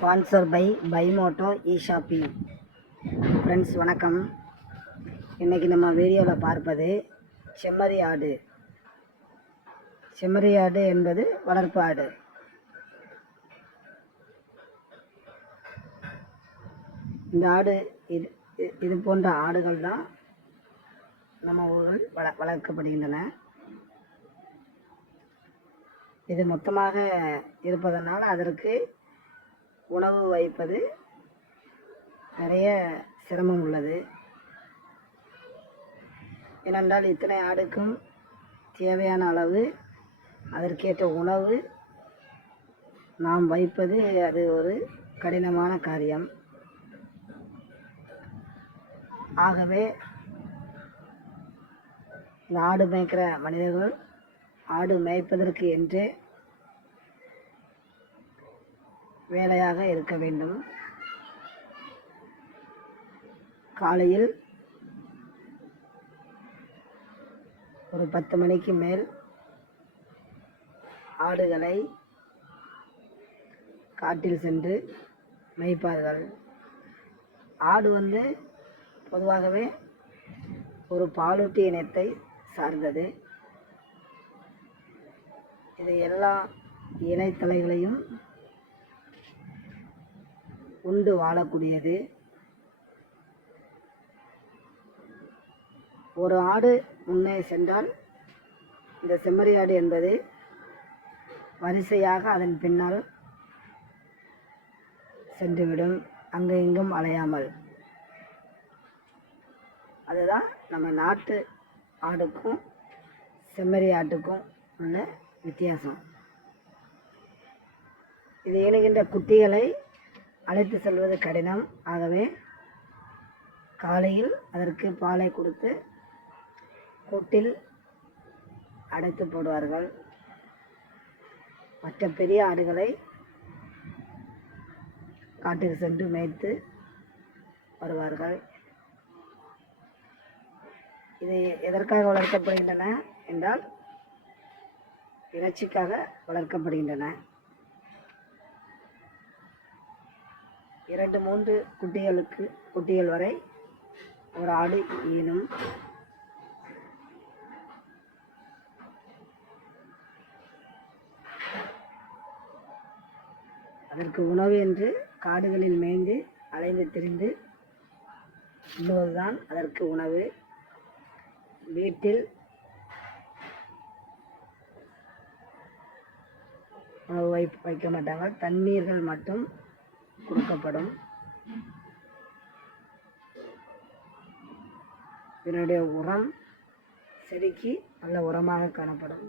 Sponsor by பைமோட்டோ e shopping friends வணக்கம். இன்றைக்கி நம்ம வீடியோவில் பார்ப்பது செம்மறி ஆடு. செம்மறி ஆடு என்பது வளர்ப்பு ஆடு. இந்த ஆடு இது இது போன்ற ஆடுகள் தான் நம்ம ஊரில் வள வளர்க்கப்படுகின்றன. இது மொத்தமாக இருப்பதனால் அதற்கு உணவு வைப்பது நிறைய சிரமம் உள்ளது. ஏனென்றால் இத்தனை ஆடுக்கும் தேவையான அளவு அதற்கேற்ற உணவு நாம் வைப்பது அது ஒரு கடினமான காரியம். ஆகவே இந்த ஆடு மேய்க்கிற மனிதர்கள் ஆடு மேய்ப்பதற்கு என்றே வேலையாக இருக்க வேண்டும். காலையில் ஒரு பத்து மணிக்கு மேல் ஆடுகளை காட்டில் சென்று மேய்ப்பார்கள். ஆடு வந்து பொதுவாகவே ஒரு பாலூட்டி இனத்தை சார்ந்தது. இது எல்லா இலைத்தலைகளையும் உண்டு வாழக்கூடியது. ஒரு ஆடு முன்னே சென்றால் இந்த செம்மறி ஆடு என்பது வரிசையாக அதன் பின்னால் சென்றுவிடும் அங்கு இங்கும் அலையாமல். அதுதான் நம்ம நாட்டு ஆடுக்கும் செம்மறி ஆட்டுக்கும் உள்ள வித்தியாசம். இது இணைகின்ற குட்டிகளை அழைத்து செல்வது கடினம். ஆகவே காலையில் அதற்கு பாலை கொடுத்து கூட்டில் அடைத்து போடுவார்கள். மற்ற பெரிய ஆடுகளை காட்டுக்கு சென்று மேய்த்து வருவார்கள். இது எதற்காக வளர்க்கப்படுகின்றன? என்றால் இறைச்சிக்காக வளர்க்கப்படுகின்றன. இரண்டு மூன்று குட்டிகளுக்கு குட்டிகள் வரை ஒரு ஆடு ஈனும் அதற்கு உணவு என்று காடுகளில் மேய்ந்து அலைந்து திரிந்து உண்ணுவதுதான் அதற்கு உணவு. வீட்டில் உணவு வை வைக்க மாட்டாங்க. தண்ணீர்கள் மட்டும் கொடுக்கப்படும். இதனுடைய உரம் செடிக்கு நல்ல உரமாக காணப்படும்.